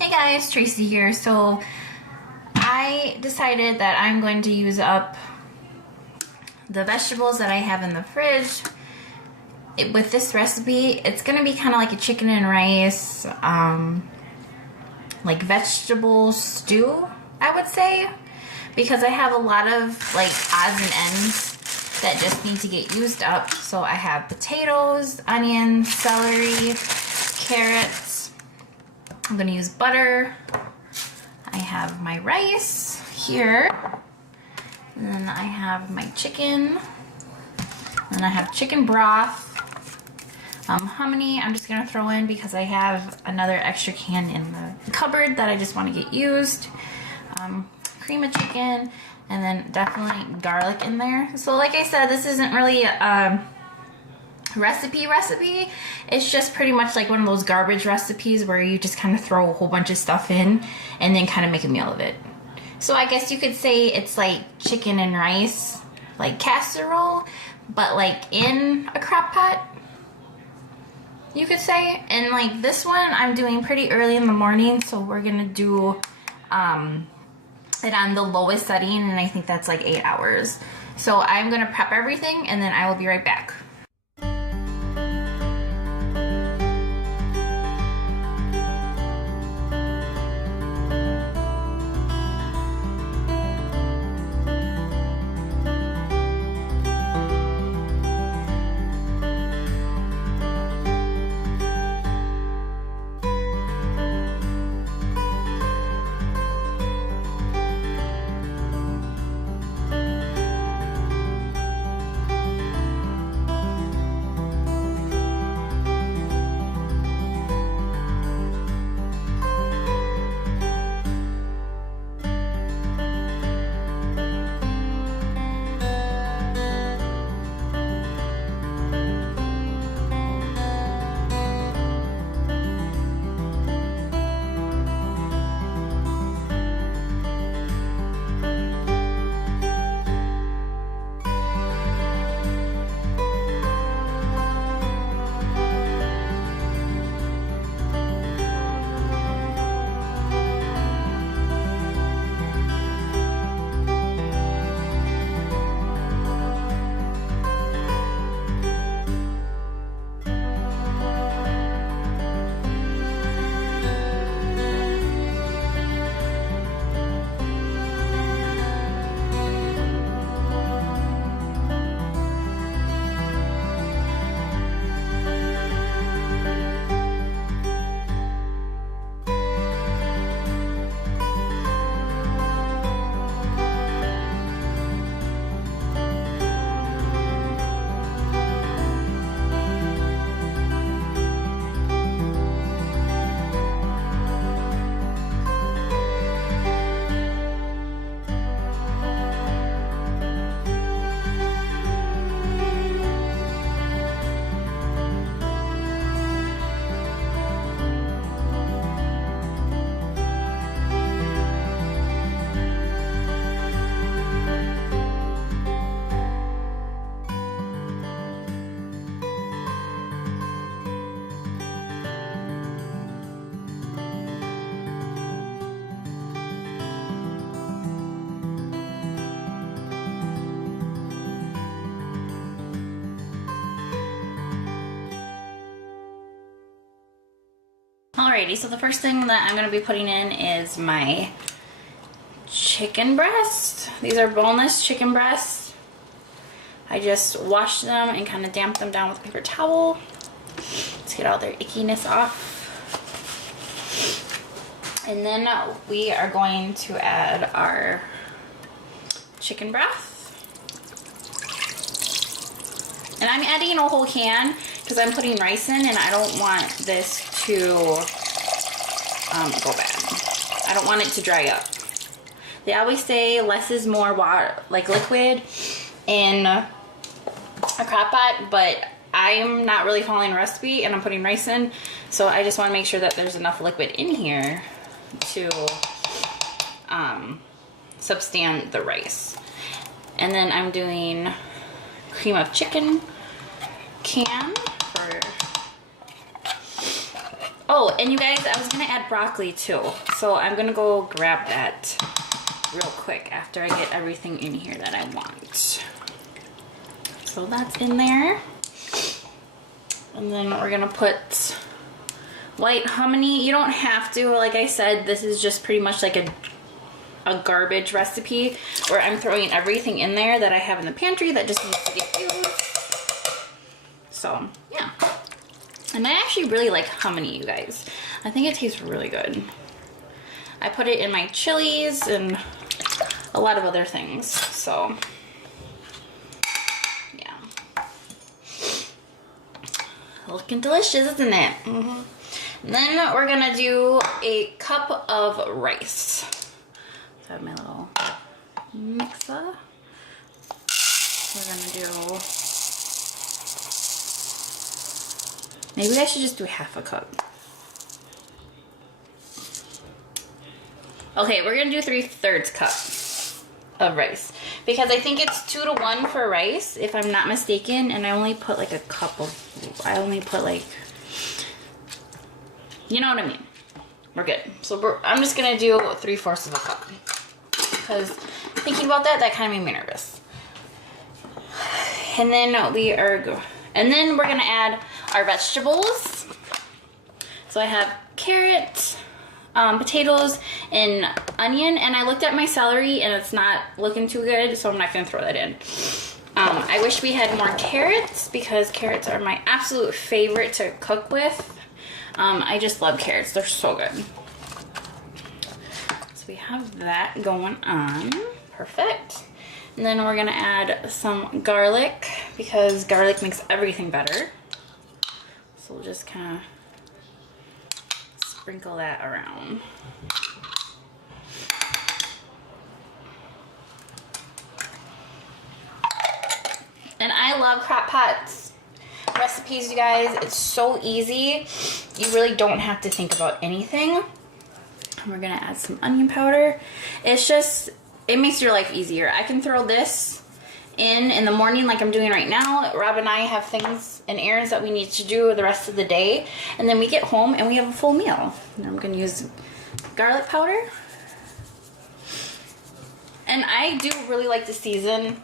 Hey guys, Tracy here. So I decided that I'm going to use up the vegetables that I have in the fridge. With this recipe, it's going to be kind of like a chicken and rice, like vegetable stew, I would say, because I have a lot of like odds and ends that just need to get used up. So I have potatoes, onions, celery, carrots. I'm going to use butter. I have my rice here. And then I have my chicken. And I have chicken broth. Hominy I'm just going to throw in because I have another extra can in the cupboard that I just want to get used. Cream of chicken. And then definitely garlic in there. So like I said, this isn't really a recipe. It's just pretty much like one of those garbage recipes where you just kind of throw a whole bunch of stuff in and then kind of make a meal of it. So I guess you could say it's like chicken and rice, like casserole, but like in a crock pot, you could say. And like this one I'm doing pretty early in the morning, so we're gonna do it on the lowest setting, and I think that's like 8 hours. So I'm gonna prep everything and then I will be right back. Alrighty, so the first thing that I'm going to be putting in is my chicken breast. These are boneless chicken breasts. I just washed them and kind of damped them down with a paper towel to get all their ickiness off. And then we are going to add our chicken broth. And I'm adding a whole can because I'm putting rice in and I don't want this to go bad. I don't want it to dry up. They always say less is more water, like liquid in a crock pot, but I'm not really following a recipe and I'm putting rice in, so I just want to make sure that there's enough liquid in here to substand the rice. And then I'm doing cream of chicken can for Oh, and you guys, I was gonna add broccoli too. So I'm gonna go grab that real quick after I get everything in here that I want. So that's in there. And then we're gonna put white hominy. You don't have to, like I said, this is just pretty much like a garbage recipe where I'm throwing everything in there that I have in the pantry that just needs to get used. So, yeah. And I actually really like hominy, you guys. I think it tastes really good. I put it in my chilies and a lot of other things, so yeah. Looking delicious, isn't it? Mm-hmm. Then we're gonna do a cup of rice. So I have my little mixer. We're gonna do, maybe I should just do half a cup. Okay, we're gonna do 3/3 cup of rice because I think it's 2 to 1 for rice, if I'm not mistaken, and I only put like a cup of, I only put like, you know what I mean. We're good. So I'm just gonna do 3/4 of a cup because thinking about that kind of made me nervous. And then we're gonna add our vegetables. So I have carrot, potatoes, and onion, and I looked at my celery and it's not looking too good, so I'm not gonna throw that in. I wish we had more carrots because carrots are my absolute favorite to cook with. I just love carrots, they're so good. So we have that going on, perfect. And then we're gonna add some garlic because garlic makes everything better. So we'll just kind of sprinkle that around. And I love crock pots recipes, you guys. It's so easy. You really don't have to think about anything. And we're gonna add some onion powder. It's just, it makes your life easier. I can throw this in the morning like I'm doing right now. Rob and I have things and errands that we need to do the rest of the day, and then we get home and we have a full meal. And I'm gonna use garlic powder. And I do really like to season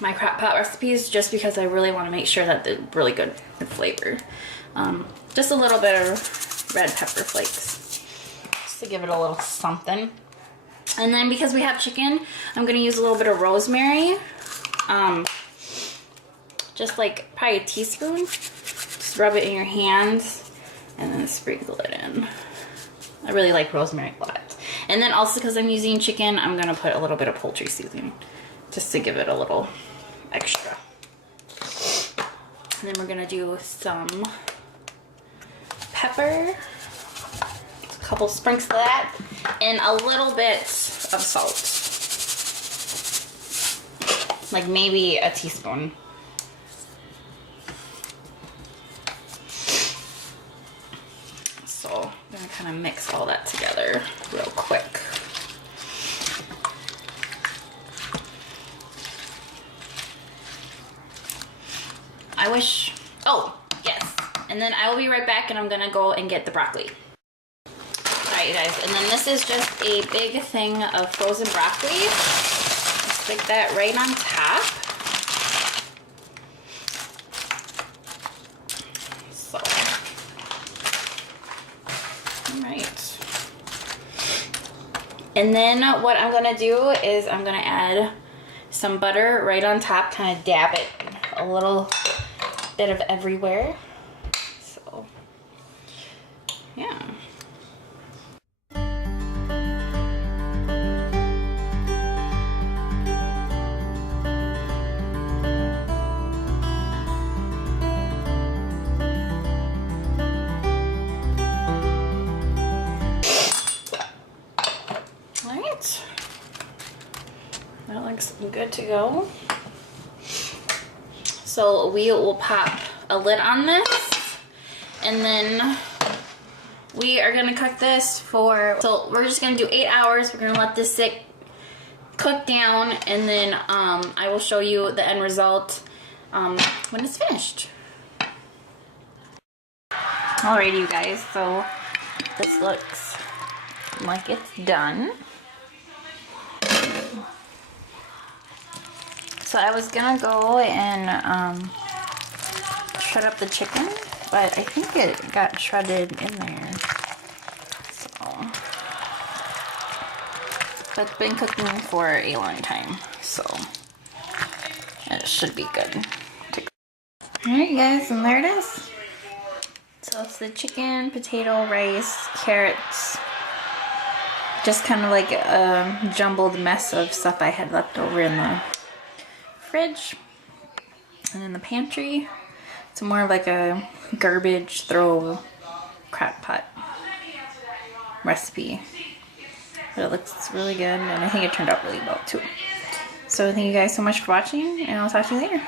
my crock pot recipes just because I really want to make sure that they're really good in flavor. Just a little bit of red pepper flakes just to give it a little something. And then because we have chicken, I'm gonna use a little bit of rosemary. Just like probably a teaspoon. Just rub it in your hands and then sprinkle it in. I really like rosemary a lot. And then also because I'm using chicken, I'm gonna put a little bit of poultry seasoning just to give it a little extra. And then we're gonna do some pepper, a couple sprinkles of that, and a little bit of salt. Like maybe a teaspoon. So I'm gonna kind of mix all that together real quick. I wish, oh, yes. And then I will be right back and I'm gonna go and get the broccoli. Alright, you guys, and then this is just a big thing of frozen broccoli. Stick that right on top. So, alright. And then what I'm gonna do is I'm gonna add some butter right on top, kind of dab it a little bit of everywhere. So, yeah. Alright. That looks good to go. So we will pop a lid on this, and then we are gonna cook this for, so we're just gonna do 8 hours. We're gonna let this sit, cook down, and then I will show you the end result when it's finished. Alrighty, you guys, so this looks like it's done. So I was gonna go and shred up the chicken, but I think it got shredded in there. So, but it's been cooking for a long time, so it should be good. Alright guys, and there it is. So it's the chicken, potato, rice, carrots, just kind of like a jumbled mess of stuff I had left over in the fridge and in the pantry. It's more like a garbage throw crock pot recipe. But it looks really good, and I think it turned out really well too. So thank you guys so much for watching, and I'll talk to you later.